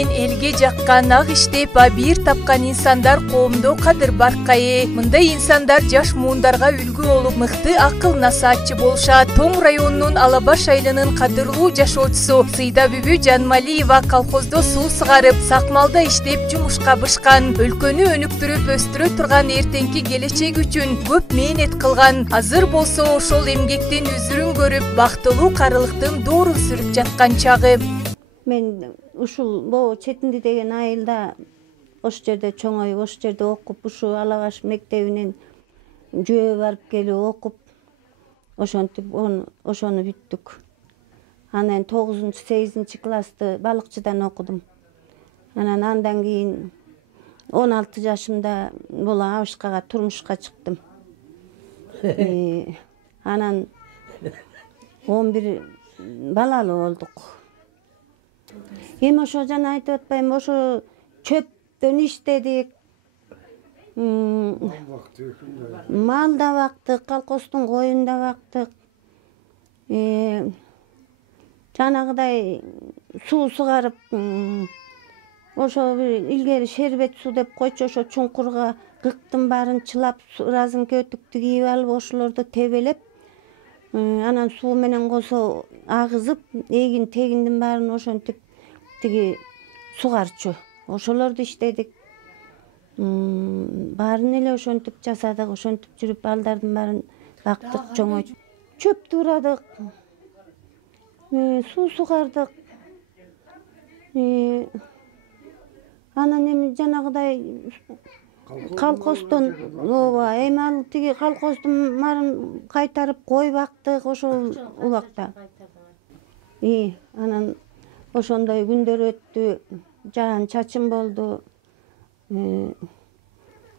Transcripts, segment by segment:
менен элге жаккан ак иштеп абийир тапкан инсандар коомдо кадыр баркайы. Мындай инсандар жаш муундарга үлгү болуп мыкты акыл насаатчы болушат. Тоң районунун Ала Баш айылынын кадырлуу жашоочусу Сыйда Бүбү Жанмалиева колхоздо суу сыгарып, сакмалда иштеп жумушка бышкан. Өлкөнү өнүктүрүп өстүрө турган эртеңки келечек үчүн көп мээнет кылган. Азыр болсо ошол эмгектен үзүрүн көрүп, бактылуу карылыктын доорун сүрүп жаткан чагы. Мен ушул могу Четинди деген айылда ошол жерде чоңоюп, ошол жерде окуп, ушу Ала Баш мектебинен жөө барып келип окуп, ошентип ошону бүттүк. Анан 9-8 классты балыкчыдан окудум. Андан кийин 16 жашымда бул Абышкага турмушка чыктым. Анан 11 балалуу болдук. Эми ошо жана айтып атпайбы, ошо чөптөн иштедик. Мал да бактык, колхоздун коюн да бактык. Жанагыдай суу сыгарып, ошо илгери шербет суу деп койчу, ошо чуңкурга кыктын баарын чылап, ыразын көтүктү кийип алып, ошолорду тебелеп, анан суу менен косо агызып, эгин тегиндин баарын ошентип тиги сугарчу. Ошолорду иштедик. Баарын эле ошентип жасадык, ошентип жүрүп балдардын баарын бактык, чоңойттук. Чөп туурадык, суу сугардык. Анан эми жанагыдай колхоздон, ооба, эми ал тиги колхоздун марын кайтарып кой бактык ошол убакта. Анан ошондой күндөр өттү, жаан чачын болду.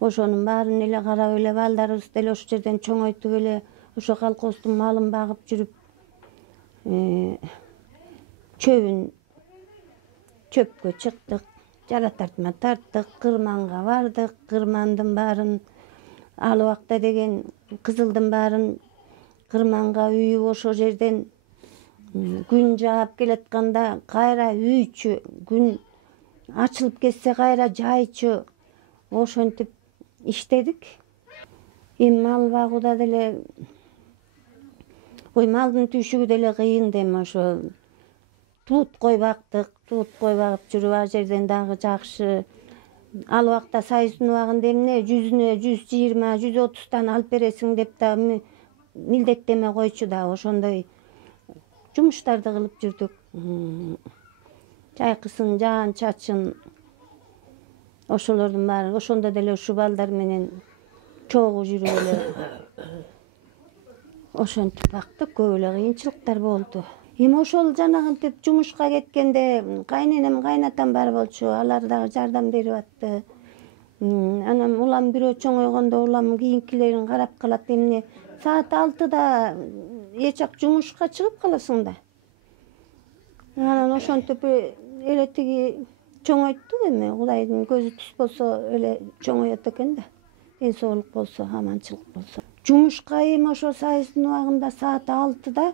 Ошонун баарын эле карап эле балдарыбыз деле ошол жерден чоңойтуп эле ошо колхоздун малын багып жүрүп, чөпкө чыктык, жаратартма тарттык, кырманга бардык. Кырмандын баарын ал убакта деген кызылдын баарын кырманга үйүп, ошол жерден күн жаап келатканда кайра үйчү, күн ачылып кетсе кайра жайчу. Ошентип иштедик. Эми мал багууда деле, малдын түйшүгү деле кыйын да, эми ошо туут кой бактык, туут кой багып жүрүп, ал жерден дагы жакшы. Ал убакта союздун убагында эмне 100-үнө 120, 130 алып бересиң деп да милдеттеме койчу да, ошондой жумуштарды кылып жүрдүк. Жайкысын, жаан чачын, ошолордун баары. Ошондо деле ушу балдар менен чогуу жүрүп эле ошентип бактык. Көп эле кыйынчылыктар болду. Эми ошол жанагынтип жумушка кеткенде кайненем, кайнатам бар болчу. Алар дагы жардам берип атты. Анан улам бирөө чоңойгондо улам кийинкилерин карап калат. Эмне саат 6-да эч жак жумушка чыгып каласың да. Анан ошентип эле тиги чоңойттук. Эми Кудайдын көзү түз болсо эле чоңоет экен да. Ден соолук болсо, аманчылык болсо. Жумушка эми ошо союздун убагында саат 6-да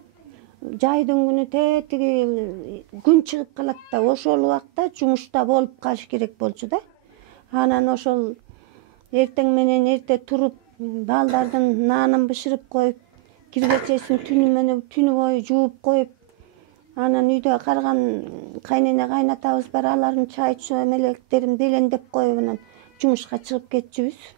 жайдын күнү тетиги күн чыгып калат да, ошол убакта жумушта болуп калыш керек болчу да. Анан ошол эртең менен эрте туруп, балдардын наанын бышырып коюп, киргечесин түнү бою жууп коюп, анан үйдө карган кайнене, кайнатабыз бар, алардын чай электерин белеңдеп коюп, анан жумушка чыгып кетчүбүз.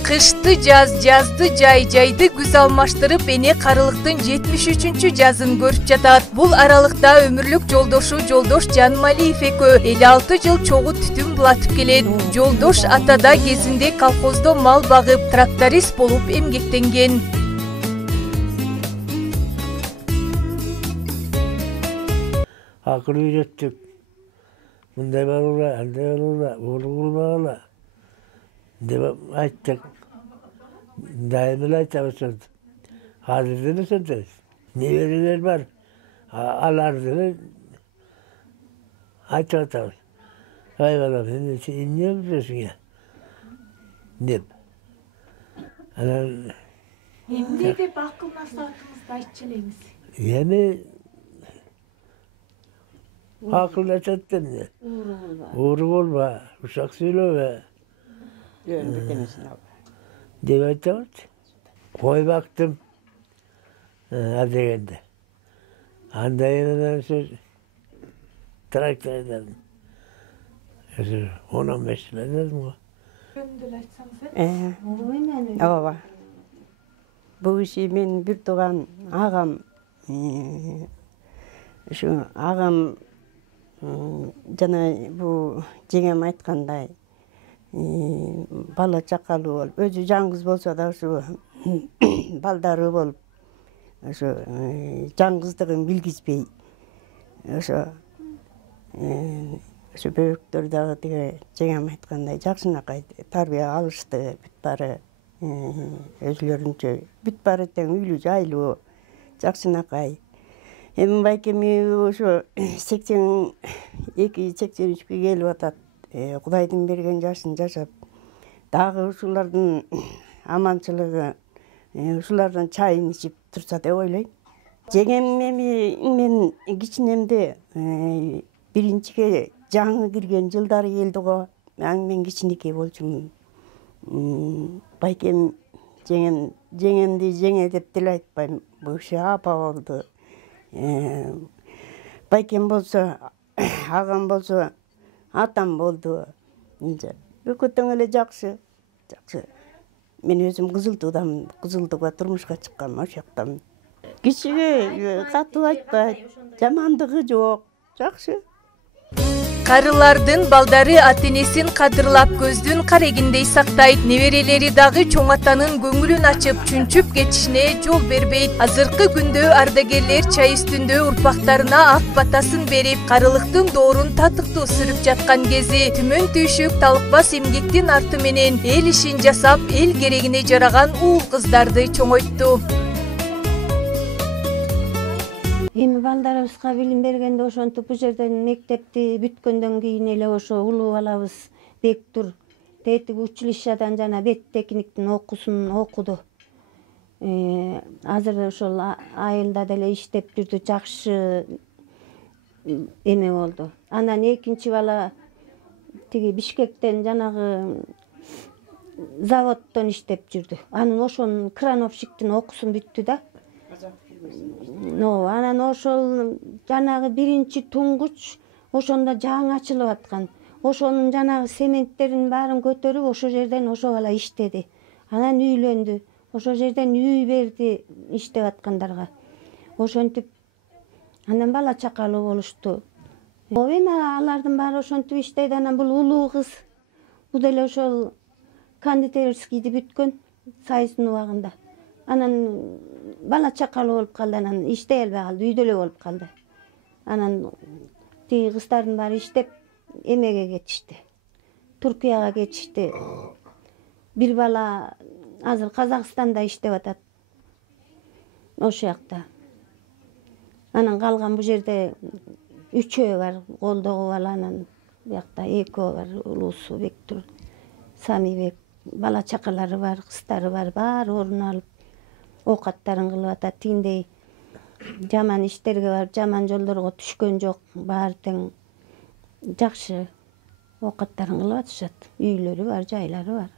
Кышты жаз, жазды жай, жайды күз алмаштырып, эне карылыктын 73-чү жазын көрүп жатат. Бул аралыкта өмүрлүк жолдошу Жолдош Жанмалиев экөө 56 жыл чогуу түтүн булатып келет. Жолдош атада кезинде колхоздо мал багып, тракторист болуп эмгектенген. Акыл үйрөттүк. Мындай балура, андай балура, болу кылбагыла деп айттык. Дайым эле айтабыз. Азыр деле ошентебиз. Неберелер бар. Аларды айтып атабыз. Ай балам, сен эмне билесиң я? Деп. Анан эмне деп акыл насаатыңызды айтчу элеңиз? Эми Akıllaşat demne. Uğru bolma. Uşak söyleme. Dep aytabat. Koy baktım. Degende. Anda yeniden söz. Traktör ederdim. 10-15 yıl ederdim o. Ооба. Bu işi men bir tuğan ağam şu ağam jana bu jengem aytkanday bala çakalı bolup özü жаңгыз bolsa da şu baldары bolup şu жаңгыздыгын bilgizbey şu böbөктөр dagы тиги жеңем айткандай жакшынакай тарбия алышты бүт баары өзлөрүнчө бүт баары тең үйлүү жайлуу жакшынакай эми байкеми ошо 82-83 келип атат. Кудайдын берген жашын жашап дагы ушулардын аманчылыгы ушулардан чайын ичип турса деп ойлойм. Жеңем эми мен кичинемде биринчиге жаңы кирген жылдары келди го. Мен кичинекей болчумун. Байкем жеңемди жеңе деп деле айтпайм. Бул киши апа болду. Байкем болсо, агам болсо, атам болду. Экөөтөң эле жакшы. Мен өзүм Кызылтуудамын, турмушка чыккам, ошол жактамын. Кишиге катуу айтпайт, жамандыгы жок, жакшы. Карылардын балдары ата-энесин кадырлап көздүн карегиндей сактайт. Неберелери дагы чоң атанын көңүлүн ачып, чүнчүп кетишине жол бербейт. Азыркы күндө ардагерлер чай үстүндө урпактарына ак батасын берип, карылыктын доорун татыктуу сүрүп жаткан кези түмөн түйшүк талыкпас эмгектин арты менен эл ишин жасап, эл керегине жараган уул кыздарды чоңойтту. Эми балдарыбызга билим бергенде ошентип бул жерден мектепти бүткөндөн кийин эле ошо улуу балабыз Бектур тетиги училищадан жана беттекниктин окуусун окуду. Азыр ошол айылда деле иштеп жүрдү, жакшы эме болду. Анан экинчи бала тиги Бишкектен жанагы заводдон иштеп жүрдү. Анын ошонун крановщиктин окуусун бүттү да. Анан ошол жанагы биринчи туңгуч ошондо жаңы ачылып аткан. Ошонун жанагы сементтерин баарын көтөрүп ошол жерден ошо бала иштеди. Анан үйлөндү. Ошол жерден үй берди иштеп аткандарга. Ошентип анан бала чакалуу болушту. Эми алардын баары ошентип иштейт. Анан бул улуу кыз бул деле ошол кондитерскийди бүткөн Сайыстын убагында. Анан бала чакалуу болуп калды, анан иштей албай калды, үйдө эле болуп калды. Анан тиги кыздардын баары иштеп эмеге кетишти. Туркияга кетишти. Бир бала азыр Казакстанда иштеп атат. Ошол жакта. Анан калган бул жерде үчөө бар, колдогу баланын биякта экөө бар, улуусу Бектур, Самибек, бала чакалары бар, кыздары бар, баары орун алып оокаттарын кылып атат. Тиндей жаман иштерге барып, жаман жолдорго түшкөн жок, баары тең жакшы оокаттарын кылып атышат. Үйлөрү бар, жайлары бар.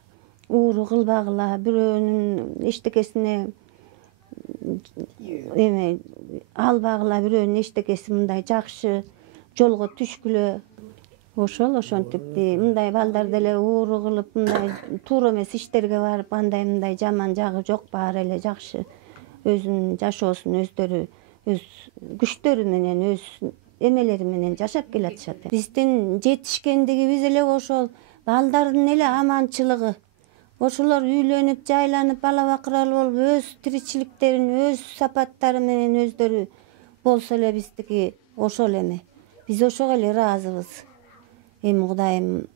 Ууру кылбагыла, бирөөнүн эчтекесине эме албагыла, бирөөнүн эчтекеси мындай жакшы жолго түшкүлө. Ошентип мындай балдар деле ууру кылып, мындай туура эмес иштерге барып, андай мындай жаман жагы жок, баары эле жакшы. Өзүнүн жашоосун өздөрү өз күчтөрү менен, өз эмелери менен жашап келатышат. Биздин жетишкендигибиз эле ошол балдардын эле аманчылыгы. Ошолор үйлөнүп, жайланып, бала бакыралуу болуп, өз тиричиликтерин, өз сапаттары менен өздөрү болсо эле биздики ошол эми. Биз ошого эле ыраазыбыз. Эми Кудайым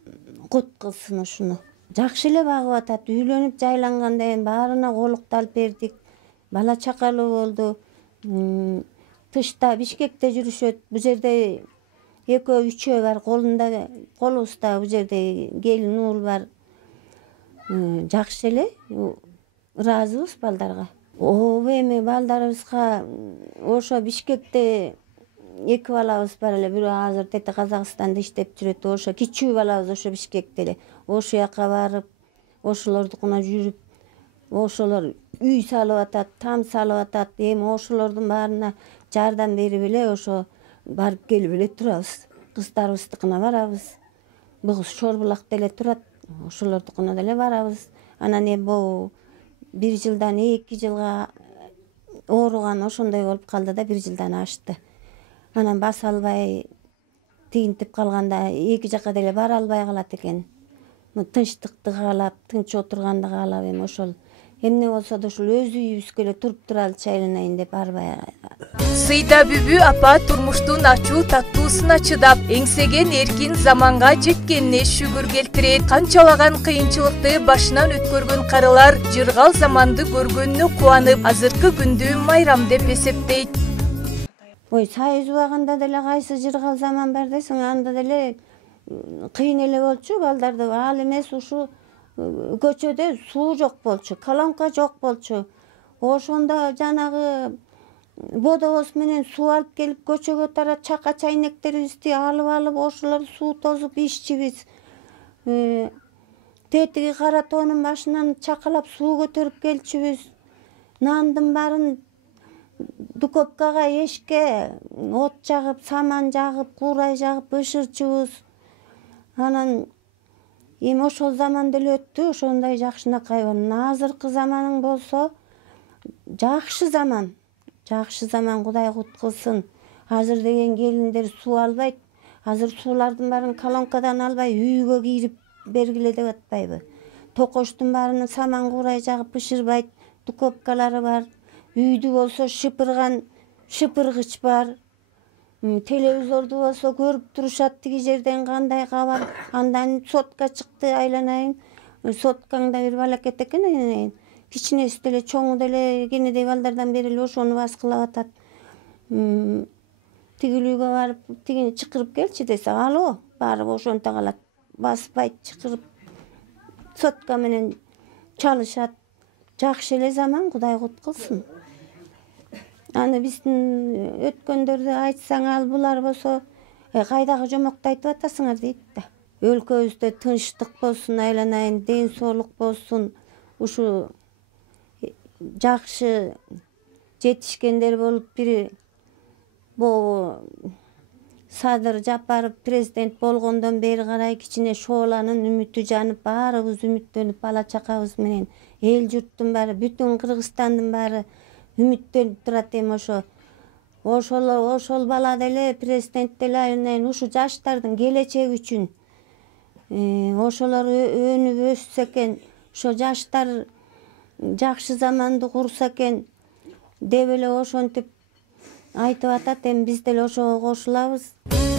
кут кылсын ушуну. Жакшы эле багып атат. Үйлөнүп, жайлангандан кийин баарына колукталып бердик. Бала чакалуу болду. Тышта Бишкекте жүрүшөт. Бул жерде экөө үчөө бар, колубузда бул жерде келин уул бар. Жакшы эле ыраазыбыз балдарга. Эми балдарыбызга ошо Бишкекте 2 балабыз бар эле. Бирөө азыр тете Казакстанда иштеп жүрөт. Ошо кичүү балабыз ошо Бишкекте эле. Ошол жака барып, ошолордукуна жүрүп, ошолор үй салып атат, там салып атат. Эми ошолордун баарына жардам берип эле ошо барып келип эле турабыз. Кыздарыбыздыкына барабыз. Бул Шорбулакта эле турат. Ошолордукуна деле барабыз. Анан эми бул 1 жылдан 2 жылга ооруган ошондой болуп калды да, 1 жылдан ашты. Анан баса албай тигинтип калганда 2 жака деле бара албай калат экен. Тынчтыкты каалап, тынч отурганды каалап эми ошол эмне болсо да ушул өз үйүбүзгө эле туруп туралычы айланайын деп арбай. Сыйда Бүбү апа турмуштун ачуу таттуусуна чыдап, эңсеген эркин заманга жеткенине шүгүр келтирет. Канчалаган кыйынчылыкты башынан өткөргөн карылар жыргал заманды көргөнүнө кубанып, азыркы күндү майрам деп эсептейт. Ой, Союз убагында деле кайсы жыргал заман бар десең, анда деле кыйын эле болчу балдарды. Ал эмес, ушу көчөдө суу жок болчу, колонка жок болчу. Ошондо жанагы бодобоз менен суу алып келип көчөгө тарап, чака чайнектерибизди алып ошолор суу тозуп иччибиз. Тетиги кара тоонун башынан чакалап суу көтөрүп келчүбүз. Нандын баарын духовкага, эшикке от жагып, саман жагып, куурай жагып бышырчубуз. Анан эми ошол заман деле өттү, ошондой жакшынакай болду. Азыркы заманың болсо жакшы заман. Жакшы заман, Кудай куткылсын. Азыр деген келиндер суу албайт. Азыр суулардын баарын колонкадан албай үйгө кирип бергиле деп атпайбы. Токоштун баарына саман куурай жагып бышырбайт, духовкалары бар. Үйдү болсо шыпырган шыпыргыч бар. Телевизорду болсо көрүп турушат тиги жерден кандай кабар. Андан сотка чыкты айланайын. Соткаңда бир балакет экен. Кичинеси деле чоңу деле кенедей балдардан бери эле ошону баскылап атат. Тигилүүгө барып, тигини чакырып келчи десе, алоо, барып ошонто калат. Баспайт, чакырып сотка менен чалышат. Жакшы эле заман, Кудай куткылсын. Аны биздин өткөндөрдү айтсаң, ал булар болсо, кайдагы жомокту айтып атасыңар дейт да. Өлкөбүздө тынчтык болсун, айланайын, ден соолук болсун. Ушу жакшы жетишкендер болуп, бир бул Садыр Жапаров президент болгондон бери карай кичине шооланын үмүтү жанып, баарыбыз үмүттөнүп, бала чакабыз менен эл журттун баары, бүтүн Кыргызстандын баары үмүттөнүп турат эми ошо. Ошол бала деле, президент деле айланайын ушу жаштардын келечеги үчүн. Ошолор өнүп өссө экен, ошо жаштар жакшы заманды курса экен деп эле ошентип айтып атат. Эми биз деле ошого кошулабыз.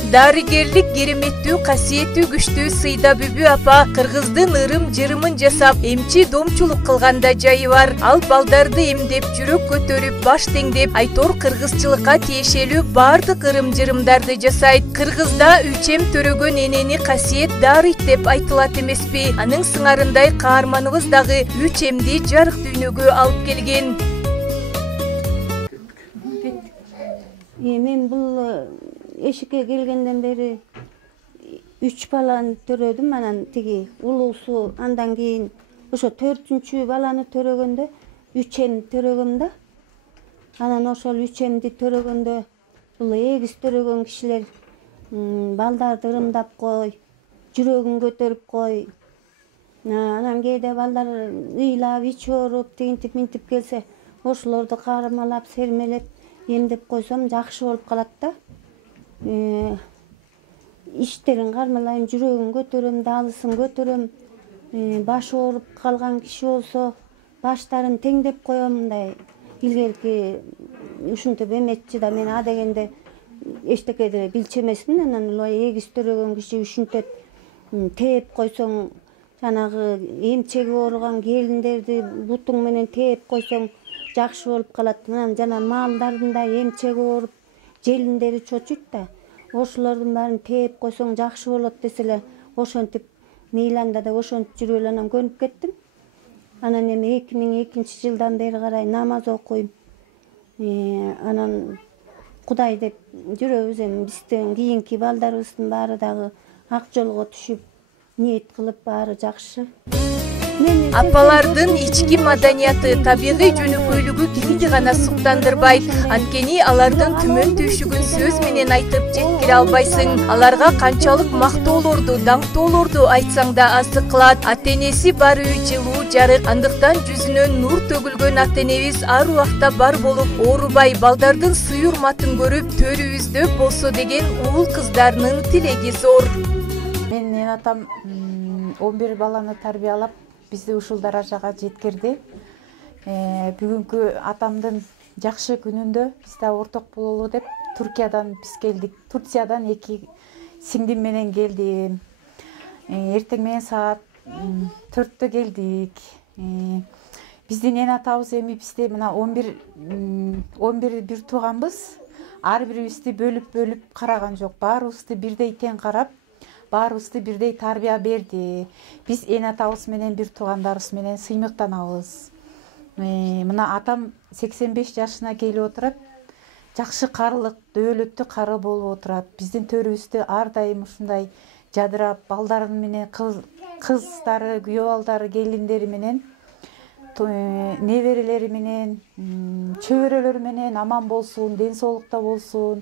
Дарыгерлик кереметтүү, касиеттүү, күчтүү Сыйда Бүбү апа кыргыздын ырым-жырымын жасап, эмчи домчулук кылганда жайы бар. Ал балдарды эмдеп, жүрөк көтөрүп, баш теңдеп, айтор кыргызчылыкка тиешелүү бардык ырым-жырымдарды жасайт. Кыргызда үчем төрөгөн энени касиет дарыйт деп айтылат эмеспи? Анын сыңарындай каарманыбыз дагы үчемди жарык дүйнөгө алып келген. Мен бул эшикке келгенден бери 3 баланы төрөдүм. Анан тиги улуусу андан кийин ошо 4-чү баланы төрөгөндө үчем төрөгөм да. Анан ошол үчемди төрөгөндө бул эгиз төрөгөн кишилер балдарды ырымдап кой, жүрөгүн көтөрүп кой. Анан кээде балдар ыйлап, ичи ооруп, тигинтип минтип келсе, ошолорду кармалап, сермелеп эмдеп койсом жакшы болуп калат да. Иштерин кармалайм, жүрөгүн көтөрөм, даалысын көтөрөм. Башы ооруп калган киши болсо, баштарын теңдеп коем. Мындай илгерки ушинтип эметчи да, мен а дегенде эчтекеде билчү эмесмин. Анан эгиз төрөгөн киши ушинтет тээп койсоң, жанагы эмчеги ооруган келиндерди бутуң менен тээп койсоң жакшы болуп калат. Анан жана малдардын да эмчеги ооруп, желиндери чочуйт да. Ошолордун баарын тээп койсоң жакшы болот деселе, ошентип Миланда да ошентип жүрүп эле анан көнүп кеттим. Анан эми 2002-жылдан бери карай намаз окуйм. Анан Кудай деп жүрөбүз. Эми бизден кийинки балдарыбыздын баары дагы ак жолго түшүп, ниет кылып баары жакшы. Апалардын ички маданияты, табигый жөнөкөйлүгү кимди гана суктандырбайт. Анткени алардын түмөн түйшүгүн сөз менен айтып жеткире албайсың. Аларга канчалык мактоолорду, даңктоолорду айтсаң да аздык кылат. Ата-энеси бар үй жылуу, жарык. Андыктан жүзүнөн нур төгүлгөн ата-энебиз ар убакта бар болуп, оорубай, балдардын сый урматын көрүп, төрүбүздөп болсо деген уул кыздарынын тилеги зор. Менин атам 11 баланы тарбиялап, бизди ушул даражага жеткирди. Бүгүнкү атамдын жакшы күнүндө биз да орток бололу деп Туркиядан биз келдик. Турциядан 2 сиңдим менен келдим. Эртең менен саат 4-тө келдик. Биздин эне атабыз эми бизде мына 11 бир тууганбыз. Ар бирибизди бөлүп караган жок. Баарыбызды бирдей тең карап, баарыбызды бирдей тарбия берди. Биз эне атабыз менен бир туугандарыбыз менен сыймыктанабыз. Мына атам 85 жашына келип отурат. Жакшы карылык, дөөлөттүү кары болуп отурат. Биздин төрүбүздө ар дайым ушундай жадырап, балдары менен кыздары, күйөө балдары, келиндери менен, неберелери менен, чөбөрөлөрү менен аман болсун, ден соолукта болсун.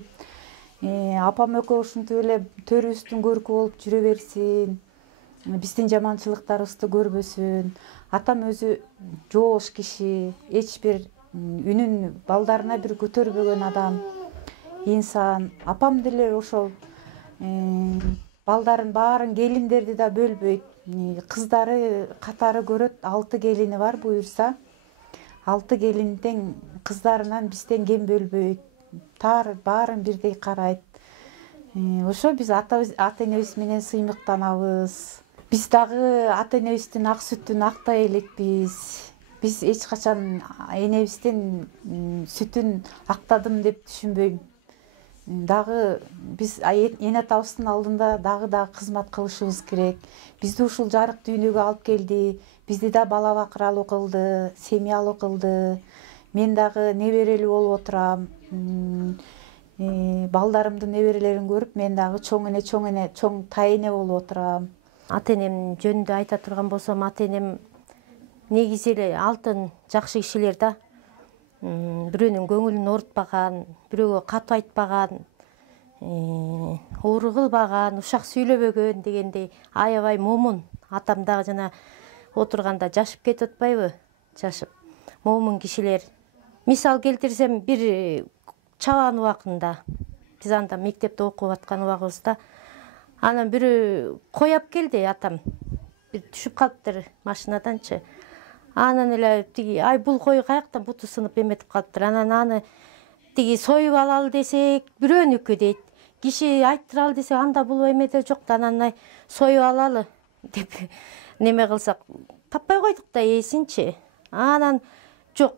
Апам экөө ушинтип эле төрүбүздүн көркү болуп жүрө берсин. Биздин жаманчылыктарыбызды көрбөсүн. Атам өзү жоош киши, эч бир үнүн балдарына бир көтөрбөгөн адам, инсан. Апам деле ошол балдарын баарын, келиндерди да бөлбөйт. Кыздары катары көрөт, 6 келини бар буюрса. 6 келинден кыздарынан бизден кем бөлбөйт. Баарын бирдей карайт. Ошо биз ата-энебиз менен сыймыктанабыз. Биз дагы ата-энебиздин ак сүтүн актай элекпиз. Биз эч качан энебиздин сүтүн актадым деп түшүнбөйм. Дагы биз эне атабыздын алдында дагы кызмат кылышыбыз керек. Бизди ушул жарык дүйнөгө алып келди. Бизди да бала бакыралуу кылды, семьялуу кылды. Мен дагы неберелүү болуп отурам. Балдарымдын неберелерин көрүп, мен дагы чоң тайэне болуп отурам. Ата-энем жөнүндө айта турган болсом, ата-энем негизи эле алтын жакшы кишилер да. Бирөөнүн көңүлүн оорутпаган, бирөөгө катуу айтпаган, оор кылбаган, ушак сүйлөбөгөн дегендей аябай момун. Атам дагы жана отурганда жашып кетип атпайбы? Жашып. Момун кишилер. Мисал келтирсем, бир чабан убакында, биз анда мектепте окуп аткан убагыбызда, анан бирөө кой алып келди атам. Бир түшүп калыптыр машинаданчы. Анан эле тиги ай бул кой каяктан буту сынып эметип калыптыр. Анан аны тиги союп алалы десек, бирөөнүкү дейт. Киши айттыралы десек, анда бул эмеде жок да, анан союп алалы деп неме кылсак, таппай койдук да эсинчи. Анан жок,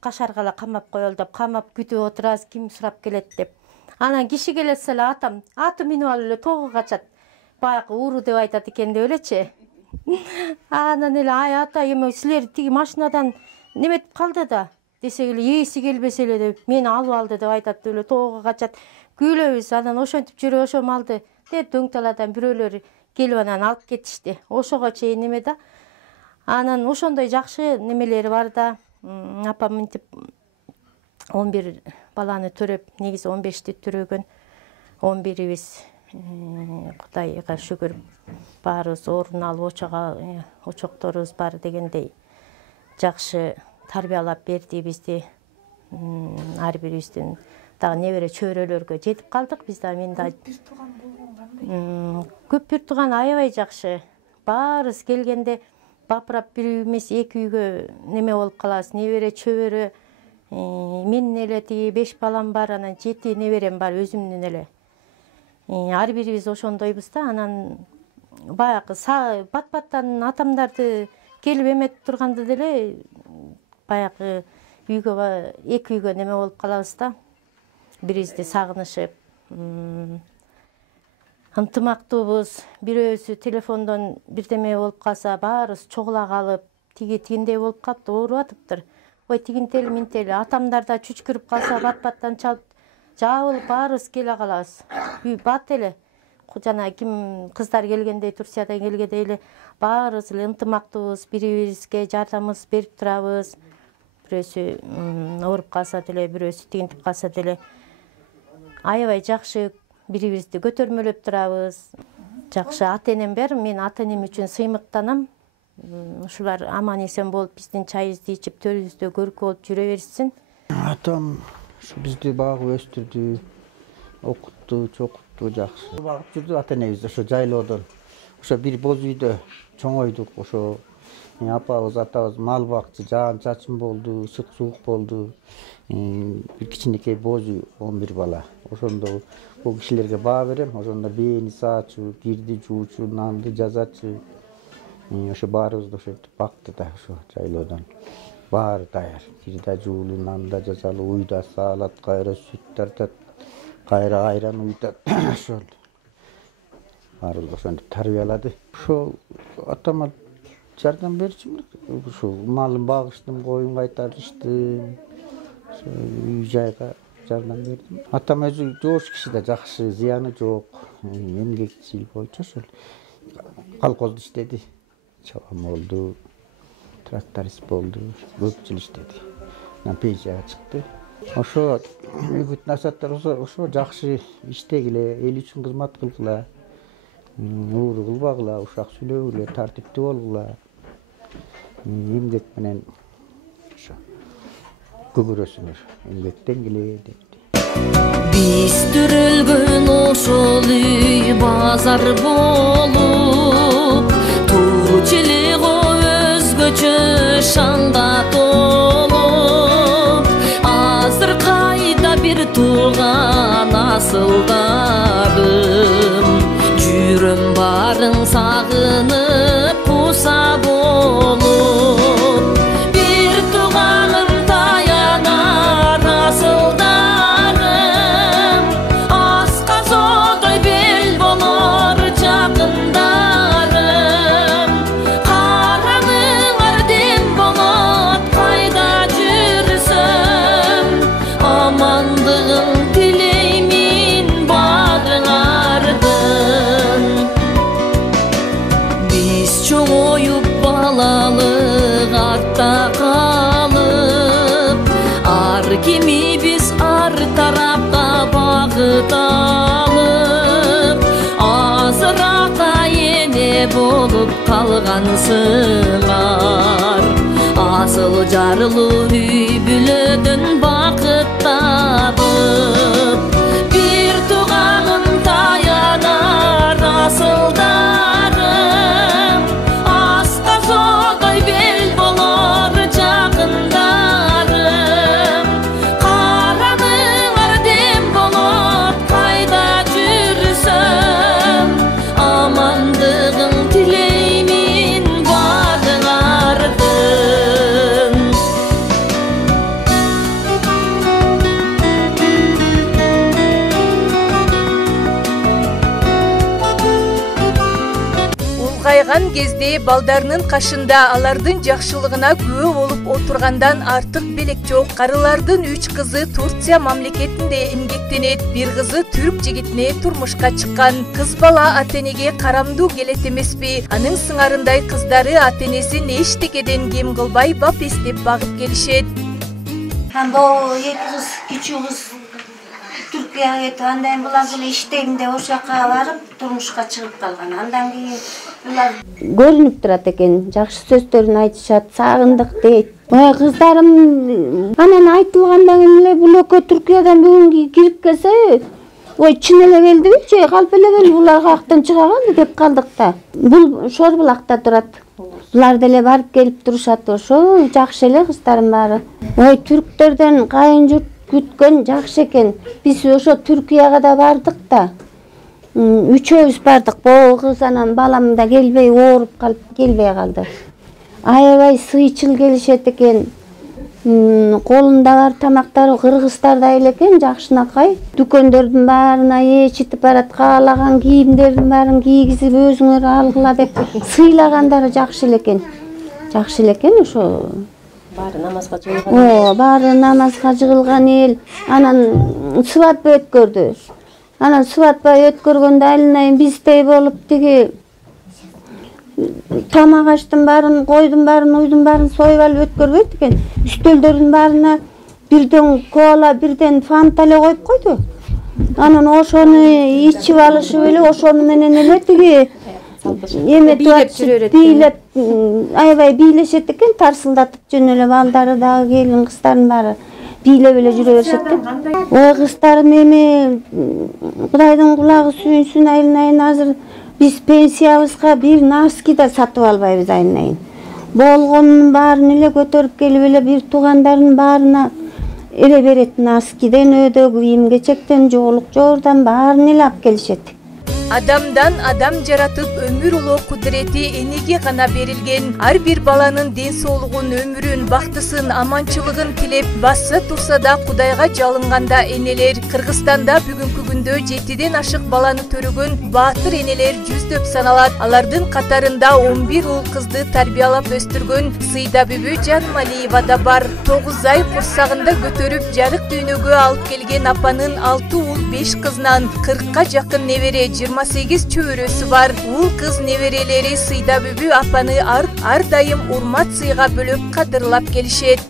кашарга камап коелу деп, камап күтүп отурабыз, ким сурап келет деп. Анан киши келсе эле атам аты минип алып эле тоого качат. Баягы ууру деп айтат экен деп элечи. Анан эле ай ата, эме силер тиги машинадан неметип калды да десек эле, ээси келбесе эле деп, мени алып алды деп айтат деп эле тоого качат. Күйлөбүз, анан ошентип жүрүп ошо малды деп дөң талаадан бирөөлөр келип анан алып кетишти. Ошого чейин неме да. Анан ошондой жакшы немелери бар да. Апам мынтип 11 баланы төрөп, негизи 15ти төрөгөн. 11ибиз Кудайга шүгүр баарыбыз орун алып очокторубуз бар дегендей жакшы тарбиялап берди бизди. Ар бирибиздин дагы небере чөбөрөлөргө жетип калдык. Биз да мен да көп бир тууган аябай жакшы. Баарыбыз келгенде бапырап бир үй эмес 2 үйгө неме болуп калабыз. Небере чөбөрө, менин эле тиги 5 балам бар, анан 7 неберем бар өзүмдүн эле. Ар бирибиз ошондойбуз да. Анан баягы бат-баттан атамдарды келип эметип турганда деле баягы үйгө 2 үйгө неме болуп калабыз да. Бирибизди сагынышып, ынтымактуубуз. Бирөөсү телефондон бирдеме болуп калса, баарыбыз чогула калып, тигиндей болуп калыптыр, ооруп атыптыр. Ой, тигинтели минтели. Атамдар да чүчкүрүп калса, бат-баттан чалып жабылып баарыбыз келе калабыз. Үй бат эле. Жана ким кыздар келгенде, Турциядан келгенде эле баарыбыз эле ынтымактуубуз, бири-бирибизге жардамыбыз берип турабыз. Бирөөсү ооруп калса деле, бирөөсү тигинтип калса деле аябай жакшы бири-бирибизди көтөрмөлөп турабыз. Жакшы ата-энем бар, мен ата-энем үчүн сыймыктанам. Ушулар аман эсен болуп, биздин чайыбызды ичип, төрүбүздө көркү болуп жүрө берсин. Атам бизди багып өстүрдү, окутту, чокутту, жакшы. Багып жүрдү ата-энебиз ошо жайлоодон. Ошо бир боз үйдө чоңойдук. Ошо апабыз, атабыз мал бакчы, жаан чачын болду, ысык суук болду. Бир кичинекей боз үй, 11 бала. Ошондо бул кишилерге баа берем. Ошондо бээни саачу, кирди жуучу, нанды жазачу. Ошо баарыбызды ошентип бакты да, ошо жайлоодон. Баары даяр. Кирда жуулу, нанда жазалуу, уйда саалат, кайра сүт тартат, кайра айран уйтат. Ошол баарыбыз ошентип тарбиялады. Ошо атама жардам берчүмүн. Ошо малын багыштым, коюн кайтарыштым. Ошо үй жайга жардам бердим. Атам өзү жоош киши да, жакшы, зыяны жок. Эмгекчил болчу ошол. Колхозду иштеди. Чабан болду, тракторист болду, көпчүл иштеди. Пенсияга чыкты. Ошо үгүт насаттар ошо жакшы иштегиле, эл үчүн кызмат кылгыла. Ууру кылбагыла, ушак сүйлөгүлө, тартиптүү болгула. Эмгек менен ошо көгөрөсүңөр, эмгектен келе депти. Биз төрөлгөн ошол үй базар болуп, турчулугу өзгөчө шаңга толуп, азыр кайда бир тууган асылдарым, жүрөм барын сагынып куса болуп, бир тууганым таянар асылдарым, асказодой бел болор жакындарым, караңыңар дем болот кайда жүрсөм, амандыгын тилеймин баарыңардын. Биз чоңоюп балалык артта калып, ар кимибиз ар тарапка багыт алып, азыраак эне болуп калгансыңар, асыл жарлуу үй бүлөдөн бакыт табып, бир тууганым таянар асылдарым, асказодой бел болор жакындарым, караңыңар дем болот кайда жүрсөм, амандыгын тилеймин баарыңардын. Улгайган кезде балдарынын кашында алардын жакшылыгына күбө болуп отургандан артык белек жок. Карылардын 3 кызы Турция мамлекетинде эмгектенет, бир кызы түрк жигитине турмушка чыккан. Кыз бала ата-энеге карамдуу келет эмеспи? Анын сыңарындай кыздары ата-энеси не иштегеден кем кылбай бап эстеп багып келишет. Бул 2 кыз, кичүү кыз Түркияга кетип, андан булар иштегенде ошол жака барып турмушка чыгып калган. Андан кийин булар көрүнүп турат экен, жакшы сөздөрүн айтышат, сагындык дейт. Кыздарым анан айтылгандан кийин эле бул экөө Түркиядан бүгүн кирип келсе, ой чын эле келдиби, же калп эле келди, булар каяктан чыга калды деп калдык да. Бул Шорбулакта турат. Булар деле барып келип турушат, ошо жакшы эле кыздарым баары. Ой түрктөрдөн кайын журт күткөн жакшы экен. Биз ошо Түркияга да бардык да. Үчөөбүз бардык. Бул кыз анан балам да келбей, ооруп калып келбей калды. Аябай сыйчыл келишет экен. Колунда бар тамактары кыргыздардай эле экен, жакшынакай. Дүкөндөрдүн баарына ээрчитип барат, каалаган кийимдердин баарын кийгизип өзүңөр алгыла деп сыйлагандары жакшы эле экен. Жакшы эле экен ошо. Баары намазга жыгылган. Баары намазга жыгылган эл. Анан свадьба өткөрдү. Анан свадьба өткөргөндө айылайын биздей болуп тиги тамак аштын баарын, койдун баарын, уйдун баарын союп алып өткөрбөйт экен. Үстөлдөрдүн баарына бирден кола, бирден фанта эле коюп койду. Анан ошону ичип алышып эле ошону менен эле тиги бийлеп аябай бийлешет экен, тарсылдатып жөн эле балдары дагы келин кыздардын баары бийлеп эле жүрө беришет экен. Ой кыздарым эми Кудайдын кулагы сүйүнсүн, айылайын азыр биз пенсиябызга бир носки да сатып албайбыз айылайын. Болгонун баарын эле көтөрүп келип эле бир туугандарынын баарына эле берет, носкиден өйдө кийим-кечектен, жоолук жоордан баарын эле алып келишет. Адамдан адам жаратып өмүр улуу кудурети энеге гана берилген. Ар бир баланын ден соолугун, өмүрүн, бактысын, аманчылыгын тилеп басса турса да Кудайга жалынганда энелер. Кыргызстанда бүгүнкү күндө 7ден ашык баланы төрөгөн баатыр энелер жүздөп саналат. Алардын катарында 11 уул кызды тарбиялап өстүргөн Сыйда бүбү Жанмалиева да бар. 9 ай курсагында көтөрүп жарык дүйнөгө алып келген апанын 6 уул 5 кызынан 40ка жакын небере, 28 чөбөрөсү бар. Уул кыз неберелери Сыйда бүбү апаны ар дайым урмат сыйга бөлөп кадырлап келишет.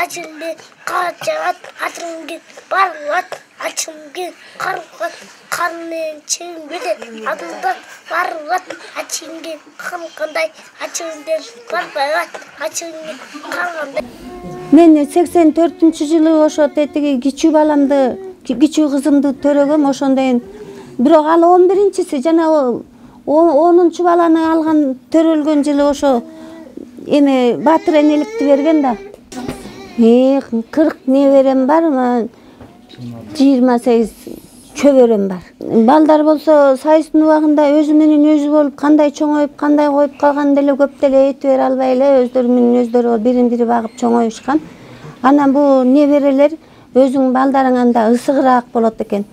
Acılı kaçat, atılgın barlat, açılgın karlat, karnın çingüde, adından barlat, açılgın kankanday, açılgın barlat, açılgın kankanday. Мен 84-жылы ошо тетиги кичүү баламды, кичүү кызымды төрөгөм, ошондойн. Бирок ал 11-чиси жана 10-чу баланы алган төрөлгөн жылы ошо эме баатыр энеликти берген да. 40 неберем бар, 28 чөбөрөм бар. Балдар болсо сайыстын убагында өзү менен өзү болуп, кандай чоңоюп, кандай коюп калган деле көп деле айтып бере албай эле өздөрү менен өздөрү бирин-бири багып чоңоюшкан. Анан бул неберелер өзүң балдарыңанда ысыгыраак болот экен,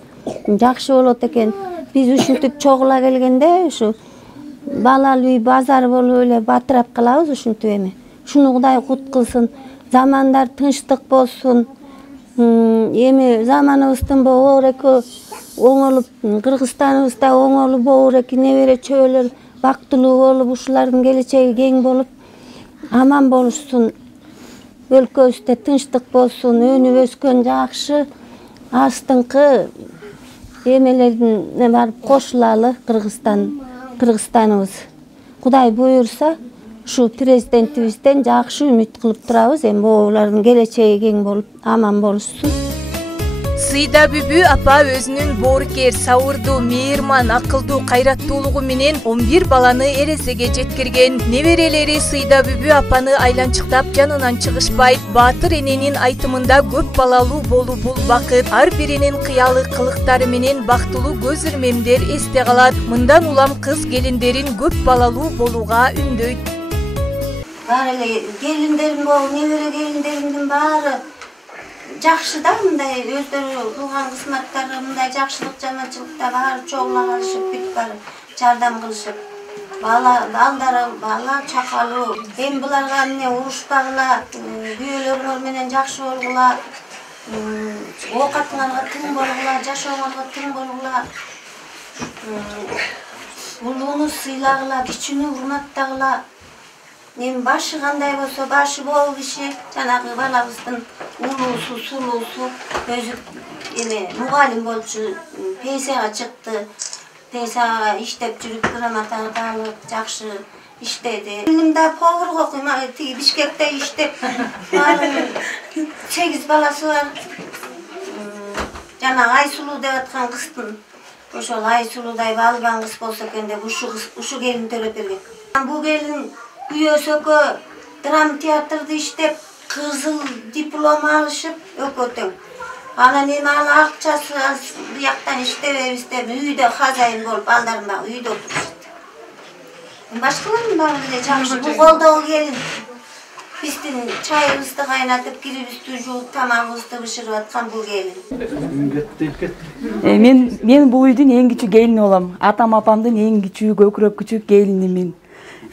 жакшы болот экен. Биз ушинтип чогула келгенде ушу балалуу үй базар болуп эле батырап калабыз ушинтип эми. Шуну Кудай кут кылсын. Zamanlar tınçlık bolsun. Эми заманыбыздын боореки оңолуп, Кыргызстаныбызда оңолуп боореки небере чөбөлөр бактылуу болуп, ушулардын келечеги кең болуп, аман болушсун. Өлкөбүздө тынчтык болсун, өнүп өскөн жакшы астыңкы эмелердин барып кошулалы Кыргызстаныбыз. Кудай буйрса şu prezidentibizden жакшы үмүт кылып турабыз. Эми булардын келечеги кең болуп, аман болушсун. Сыйда бүбү апа өзүнүн боорукер, сабырдуу, мейирман, акылдуу, кайраттуулугу менен 11 баланы эрезеге жеткирген. Неберелери Сыйда бүбү апаны айланчыктап жанынан чыгышпайт. Баатыр эненин айтымында көп балалуу болуу бул бакыт. Ар биринин кыялы, кылыктары менен бактылуу көз ирмемдер эсте калат. Мындан улам кыз келиндерин көп балалуу болууга үндөйт. Баары эле келиндерим болуп, небере келиндеримдин баары жакшы да, мындай өздөрү кылган кызматтары, мындай жакшылык жаманчылыкта баары чогула калышып, бүт баары жардам кылышып. Балдары, бала чакалуу. Эми буларга эмне урушпагыла, күйөөлөрүңөр менен жакшы болгула, оокатыңарга тың болгула, жашооңорго тың болгула. Улууну сыйлагыла, кичүүнү урматтагыла. Эми башы кандай болсо, башы боо киши, жанагы балабыздын улуусу, сулуусу, өзү эми мугалим болчу, пенсияга чыкты. Пенсияга иштеп жүрүп, грамотаны алып, жакшы иштеди. Илимде повар окуйм, тиги Бишкекте иштеп, 8 баласы бар. Жана Айсулуу деп аткан кыздын, ошол Айсулуудай балбан кыз болсо экен деп ушу келин төрөп берген. Бул келин Üyös ökö dram teatrda иштеп, кызыл диплом алышып өкөтөң. Анан эми ал акчасы бияктан иштебейбиз деп үйдө хазайын болуп, балдарым үйдө отурушат. Башкалардын баары эле жакшы. Бул колдоо келин. Биздин чайыбызды кайнатып, кирибизди жууп, тамагыбызды бышырып аткан бул келин. Мен бул үйдүн эң кичүү келини болом. Атам апамдын эң кичүү, көкүрөк күчүк келинимин.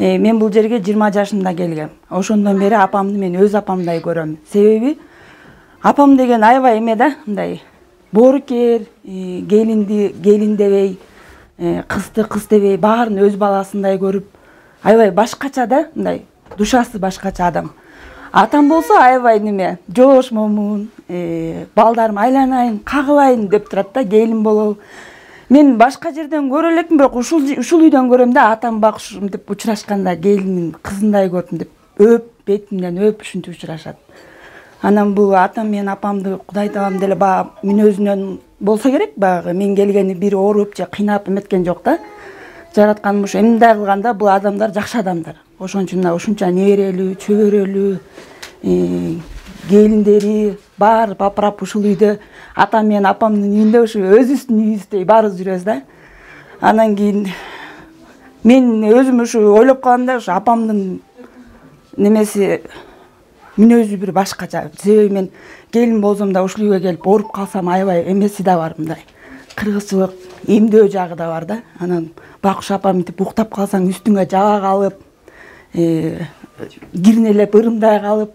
Мен бул жерге 20 жашымда келгем. Ошондон бери апамды мен өз апамдай көрөм. Себеби апам деген аябай эме да, мындай боорукер, келинди келин дебей, кызды кыз дебей, баарын өз баласындай көрүп, аябай башкача да, мындай душасы башкача адам. Атам болсо аябай неме, жоош момун, балдарым айланайын, кагылайын деп турат да, келин болол. Мен башка жерден көрө элекмин, бирок ушул үйдөн көрөм да, атам бакшым деп учурашканда келинин кызындай көрдүм деп өп, бетимден өп ушинтип учурашат. Анан бул атам мен апамды Кудай таалам деле баа мүнөзүнөн болсо керек, баягы мен келгени бир ооруп же кыйнап эметкен жок да. Жаратканым ушу эмне кылганда бул адамдар жакшы адамдар. Ошон үчүн ушунча неберелүү, чөбөрөлүү, келиндери баары папырап ушул үйдө, атам менен апамдын үйүндө ушу өзүбүздүн үйүбүздөй баарыбыз жүрөбүз да. Анан кийин мен өзүм ушу ойлоп калам да, ушу апамдын немеси мүнөзү бир башкача. Себеби мен келин болсом да ушул үйгө келип ооруп калсам аябай эмеси да бар, мындай кыргызчылык, эмдөө жагы да бар да. Анан бакуш апам мынтип уктап калсаң үстүңө жаба калып, кирнелеп ырымдай калып,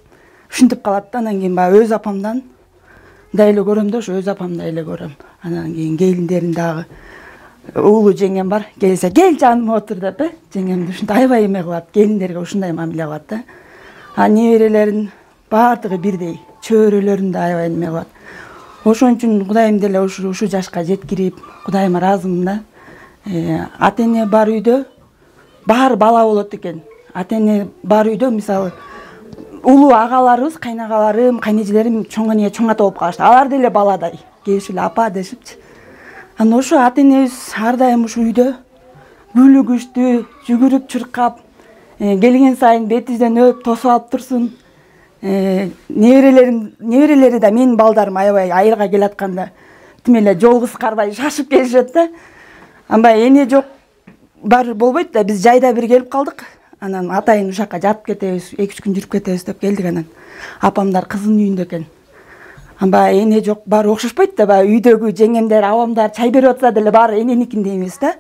ушинтип калат да. Анан кийин баягы өз апамдан да эле көрөм да, ошо өз апамдай эле көрөм. Анан кийин келиндерин дагы уулу жеңем бар, келсе кел жаныма отур деп, жеңемди ушундай аябай эме кылат, келиндерге ушундай мамиле кылат да. А неберелерин баардыгы бирдей, чөбөрөлөрүн да аябай эме кылат. Ошон үчүн Кудайым деле ушу жашка жеткирип, Кудайыма ыраазымын да. Ата эне бар үйдө баары бала болот экен. Ата эне бар үйдө мисалы улуу агаларыбыз, кайнагаларым, кайнежелерим чоң эне чоң ата болуп калышты. Алар деле баладай, келишип эле апа дешипчи. Анан ошо ата энебиз ар дайым ушу үйдө күлүгүчтүү, жүгүрүп чуркап, келген сайын бетибизден өп тосуп алып турсун. Неберелери да менин балдарым аябай айырга келатканда тим эле жол кыскарбай шашып келишет да. Амбай эне жок бар болбойт да, биз жайда бир келип калдык. Анан атайын ушакка жатып кетебиз, 2-3 күн жүрүп кетебиз деп келдик. Анан апамдар кызынын үйүндө экен. Амбай эне жок бар окшошпойт да, баягы үйдөгү жеңемдер, абамдар чай берип атса деле баары эненикиндей эмес да.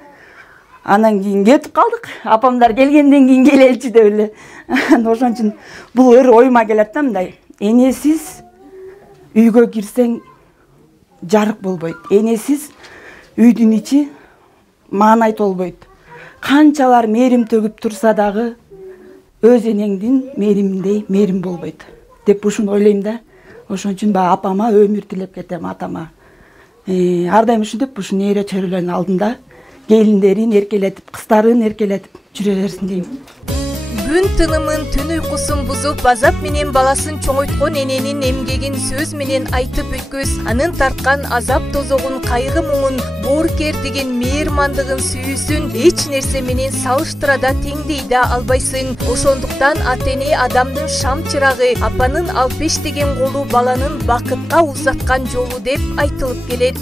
Анан кийин кетип калдык. Апамдар келгенден кийин келеличи деп эле. Ошон үчүн бул ыр оюма келет да, мындай. Энесиз үйгө кирсең жарык болбойт. Энесиз үйдүн ичи маанай толбойт. Канчалар мээрим төгүп турса дагы өз энеңдин мээриминдей мээрим болбойт деп ушуну ойлойм да. Ошон үчүн баягы апама өмүр тилеп кетем, атама. Ар дайым ушинтип ушу небере чөйрөлөрдүн алдында келиндерин эркелетип, кыздарын эркелетип жүрө берсин дейм. Күн тынымын, түн уйкусун бузуп, азап менен баласын чоңойткон эненин эмгегин сөз менен айтып өткөз, анын тарткан азап тозогун, кайгы муңун, боорукер деген мээрмандыгын, сүйүүсүн эч нерсе менен салыштыра да теңдей да албайсың. Ошондуктан ата эне адамдын шам чырагы, апанын алпеш деген колу баланын бакытка узаткан жолу деп айтылып келет.